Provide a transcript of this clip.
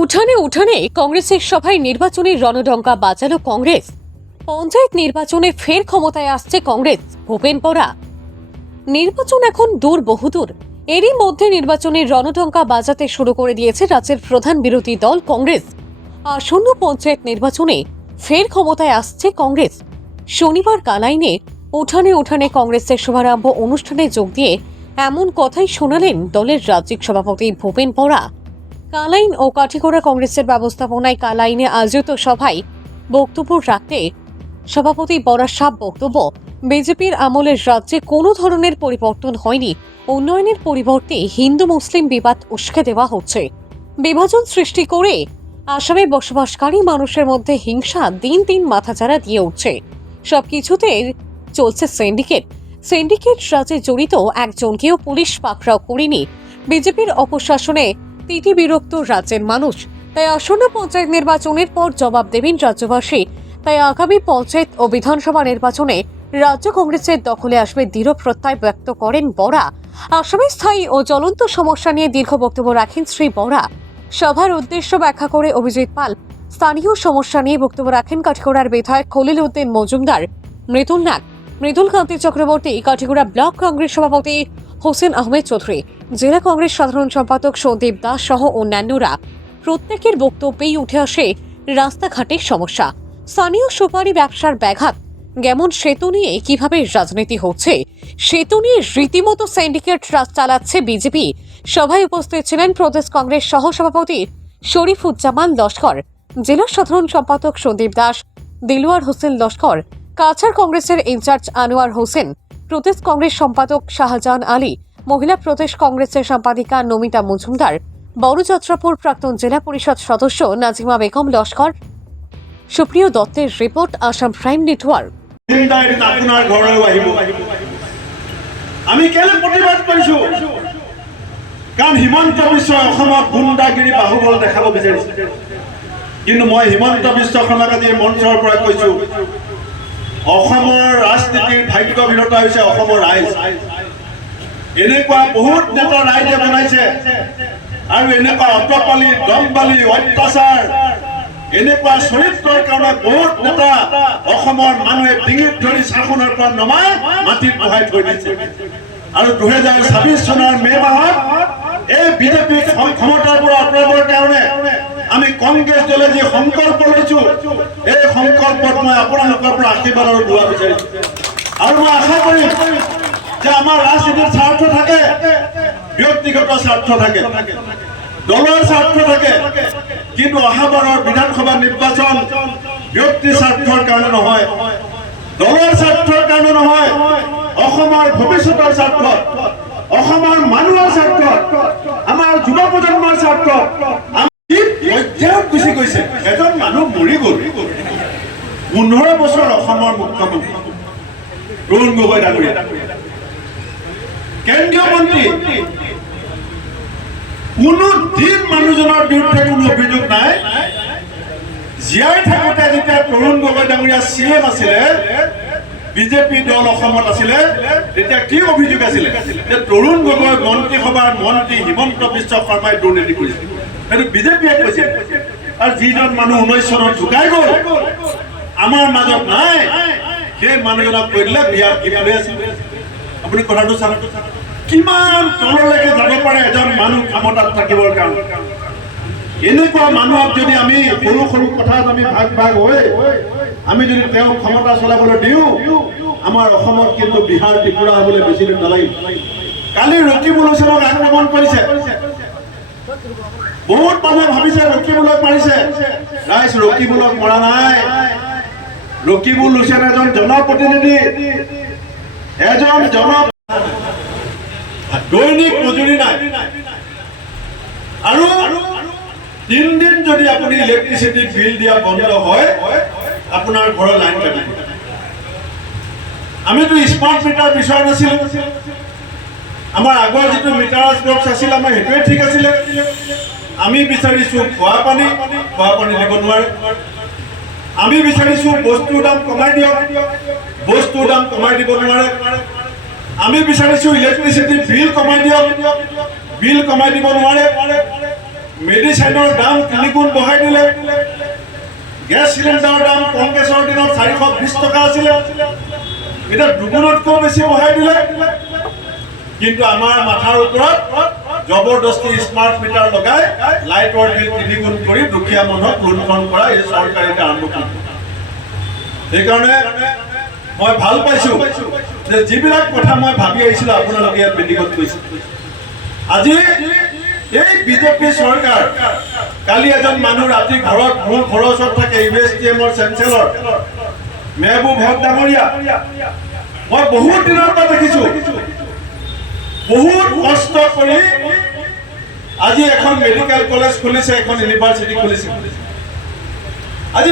উঠানে উঠানে কংগ্রেসের সভায় নির্বাচনের রণডঙ্কা বাজালো কংগ্রেস। পঞ্চায়েত নির্বাচনে ফের ক্ষমতায় আসছে কংগ্রেস। ভূপেন বরা নির্বাচন এখন দূর বহুদূর, এরই মধ্যে নির্বাচনের রণডঙ্কা বাজাতে শুরু করে দিয়েছে রাজ্যের প্রধান বিরোধী দল কংগ্রেস। আসন্ন পঞ্চায়েত নির্বাচনে ফের ক্ষমতায় আসছে কংগ্রেস। শনিবার কালাইনে উঠানে উঠানে কংগ্রেসের শুভারম্ভ অনুষ্ঠানে যোগ দিয়ে এমন কথাই শোনালেন দলের রাজ্যিক সভাপতি ভূপেন বরা। কালাইন ও কাঠিগড়া কংগ্রেসের ব্যবস্থাপনায় কালাইনে আয়োজিত সভায় বক্তব্য রাখতে সভাপতি বরার সাফ বক্তব্য, বিজেপির আমলের রাজ্যে কোনো ধরনের পরিবর্তন হয়নি, উন্নয়নের পরিবর্তে হিন্দু মুসলিম বিবাদ উস্কে দেওয়া হচ্ছে। বিভাজন সৃষ্টি করে আসামে বসবাসকারী মানুষের মধ্যে হিংসা দিন দিন মাথাচাড়া দিয়ে উঠছে। সবকিছুতে চলছে সিন্ডিকেট রাজ্যে জড়িত একজনকেও পুলিশ পাকড়াও করেনি। বিজেপির অপশাসনে তিতি বিরক্ত রাজ্যের মানুষ, তাই আসন্ন পঞ্চায়েত নির্বাচনের পর জবাব দেবেন রাজ্যবাসী। তাই আগামী পঞ্চায়েত ও বিধানসভা নির্বাচনে রাজ্য কংগ্রেসের দখলে আসবে দৃঢ় প্রত্যয় ব্যক্ত করেন বরা। আসামে স্থায়ী ও জ্বলন্ত সমস্যা নিয়ে দীর্ঘ বক্তব্য রাখেন শ্রী বরা। সভার উদ্দেশ্য ব্যাখ্যা করে অভিজিৎ পাল স্থানীয় সমস্যা নিয়ে বক্তব্য রাখেন কাঠিগড়ার বিধায়ক খলিল উদ্দিন মজুমদার, মৃদুল নাগ, মৃদুল কান্তি চক্রবর্তী, কাঠিগড়া ব্লক কংগ্রেস সভাপতি হোসেন আহমেদ চৌধুরী, জেলা কংগ্রেস সাধারণ সম্পাদক সন্দীপ দাস সহ অন্যান্যরা। প্রত্যেকের বক্তব্যেই উঠে আসে রাস্তাঘাটের সমস্যা, স্থানীয় সুপারি ব্যবসার ব্যাঘাত, যেমন সেতু নিয়ে কিভাবে রাজনীতি হচ্ছে, সেতু নিয়ে রীতিমতো সিন্ডিকেট রাজ চালাচ্ছে বিজেপি। সভায় উপস্থিত ছিলেন প্রদেশ কংগ্রেস সহ সভাপতি শরীফুজ্জামান লস্কর, জেলা সাধারণ সম্পাদক সন্দীপ দাস, দিলওয়ার হোসেন লস্কর, কাছাড় কংগ্রেসের ইনচার্জ আনোয়ার হোসেন, প্রদেশ কংগ্রেস সম্পাদক শাহজাহান আলী, মহিলা প্রদেশ কংগ্রেসের সম্পাদিকা নমিতা মজুমদার, বড়যাত্রাপুর প্রাক্তন জেলা পরিষদ সদস্য নাজিমা বেগম লস্কর। সুপ্রিয় দত্তের রিপোর্ট, আসাম প্রাইম নেটওয়ার্ক। আমি কেলে প্ৰতিবাদ কৰিছো, কাৰণ হিমন্ত বিশ্বই অসমত গুণ্ডাগিৰি বাহুবল দেখাব বিচাৰিছে। কিন্তু মই হিমন্ত বিশ্ব শৰ্মাক আজি মঞ্চৰ পৰা কৈছো, অসমৰ ৰাজনীতিৰ ভাগ্য বিৰতা হৈছে অসমৰ ৰাইজ। এনেকুৱা বহুত নেতা ৰাইজে বনাইছে আৰু এনেকুৱা অটপালি দমবালি অত্যাচাৰ এনেকুৱা চৰিত্ৰৰ কাৰণে বহুত নেতা অসমৰ মানুহে ডিঙিত ধৰি শাসনৰ পৰা নমাই মাটিত বহাই থৈ দিছে। আৰু 2026 চনৰ মে মাহত এই বিজেপি ক্ষমতাৰ পৰা আঁতৰাবৰ কাৰণে আমি কংগ্ৰেছ দলে যি সংকল্প লৈছো, এই সংকল্পত মই আপোনালোকৰ পৰা আশীৰ্বাদ আৰু দোৱা বিচাৰিছো। আৰু মই আশা কৰিম যে আমাৰ ৰাজনীতিৰ স্বাৰ্থ থাকে, ব্যক্তিগত স্বাৰ্থ থাকে, দলৰ স্বাৰ্থ থাকে, কিন্তু অহাবাৰৰ বিধানসভা নিৰ্বাচন ব্যক্তি স্বাৰ্থৰ কাৰণে নহয়, দলৰ স্বাৰ্থৰ কাৰণে নহয়, অসমৰ ভৱিষ্যতৰ স্বাৰ্থত, অসমৰ মানুহৰ স্বাৰ্থত, আমাৰ যুৱ প্ৰজন্মৰ স্বাৰ্থত গুচি গৈছে। এজন মানুহ মৰি গ'ল, 15 বছৰ অসমৰ মুখ্যমন্ত্ৰী তৰুণ গগৈ ডাঙৰীয়া, কেন্দ্ৰীয় মন্ত্ৰী, কোনো দিন মানুহজনৰ বিৰুদ্ধে কোনো অভিযোগ নাই। জীয়াই থাকোঁতে যেতিয়া তৰুণ গগৈ ডাঙৰীয়া CM আছিলে, বিজেপি দল অসমত আছিলে, তেতিয়া কি অভিযোগ আছিলে যে তৰুণ গগৈ মন্ত্ৰীসভাৰ মন্ত্ৰী হিমন্ত বিশ্ব শৰ্মাই দুৰ্নীতি কৰিছিল। সেইটো বিজেপিয়ে কৈছে। আৰু যিজন মানুহ 19 চনত ঢুকাই গ'ল, আমাৰ মাজত নাই, সেই মানুহজনক কৈ দিলে বিয়াৰ কিনাৰে আছিল। আপুনি কথাটো চাওক, কিমান তললৈকে যাব পাৰে এজন মানুহ ক্ষমতাত থাকিবৰ কাৰণে। এনেকুৱা মানুহক যদি আমি সৰু সৰু কথাত আমি ভাগ ভাগ হৈ আমি যদি তেওঁ ক্ষমতা চলাবলৈ দিওঁ, আমাৰ অসমত কিন্তু বিহাৰ ত্ৰিপুৰা হ'বলৈ বেছি দিন নালাগিব। কালি ৰকিবুল হুছেইনক আক্ৰমণ কৰিছে, বহুত মানুহে ভাবিছে ৰকিবুলক মাৰিছে। ৰাইজ, ৰকিবুলক মৰা নাই। ৰকিবুল হুছেইন এজন জনপ্ৰতিনিধি, এজন দৈনিক মজুৰি নাই। আৰু 3 দিন যদি আপুনি ইলেক্ট্ৰিচিটি বিল দিয়া বন্ধ হয়, আপোনাৰ ঘৰৰ লাইন কাটিব। আমিতো স্মাৰ্ট মিটাৰ বিচৰা নাছিলো। আমাৰ আগৰ যিটো মিটাৰ বক্স আছিল, আমাৰ সেইটোৱে ঠিক আছিলে। আমি বিচাৰিছো খোৱা পানী দিব নোৱাৰে। আমি বিচাৰিছো বস্তুৰ দাম কমাই দিয়ক, বস্তুৰ দাম কমাই দিব নোৱাৰে। আমি বিচাৰিছো ইলেক্ট্ৰিচিটি বিল কমাই দিয়ক, বিল কমাই দিব নোৱাৰে। মেডিচিনৰ দাম 3 গুণ বঢ়াই দিলে। গেছ চিলিণ্ডাৰৰ দাম কংগ্ৰেছৰ দিনত 420 টকা আছিলে, এতিয়া দুগুণতকৈ বেছি বঢ়াই দিলে। কিন্তু আমাৰ মাথাৰ ওপৰত জবৰদস্তি স্মাৰ্ট মিটাৰ লগাই লাইটৰ বিল 3 গুণ কৰি দুখীয়া মানুহক লুণ্ঠন কৰা এই চৰকাৰে আৰম্ভ কৰিছে। সেইকাৰণে মই ভাল পাইছো যে যিবিলাক কথা মই ভাবি আহিছিলো আপোনালোকে ইয়াত মিটিঙত কৈছে। আজি এই বিজেপি চৰকাৰ, কালি এজন মানুহ ৰাতি ঘৰত মোৰ ঘৰৰ ওচৰত থাকে USTMৰ চেঞ্চেলৰ মেহবুব হক ডাঙৰীয়া, মই বহুত দিনৰ পৰা দেখিছো বহুত কষ্ট কৰি আজি এখন মেডিকেল কলেজ খুলিছে, এখন ইউনিভাৰ্চিটি খুলিছে। আজি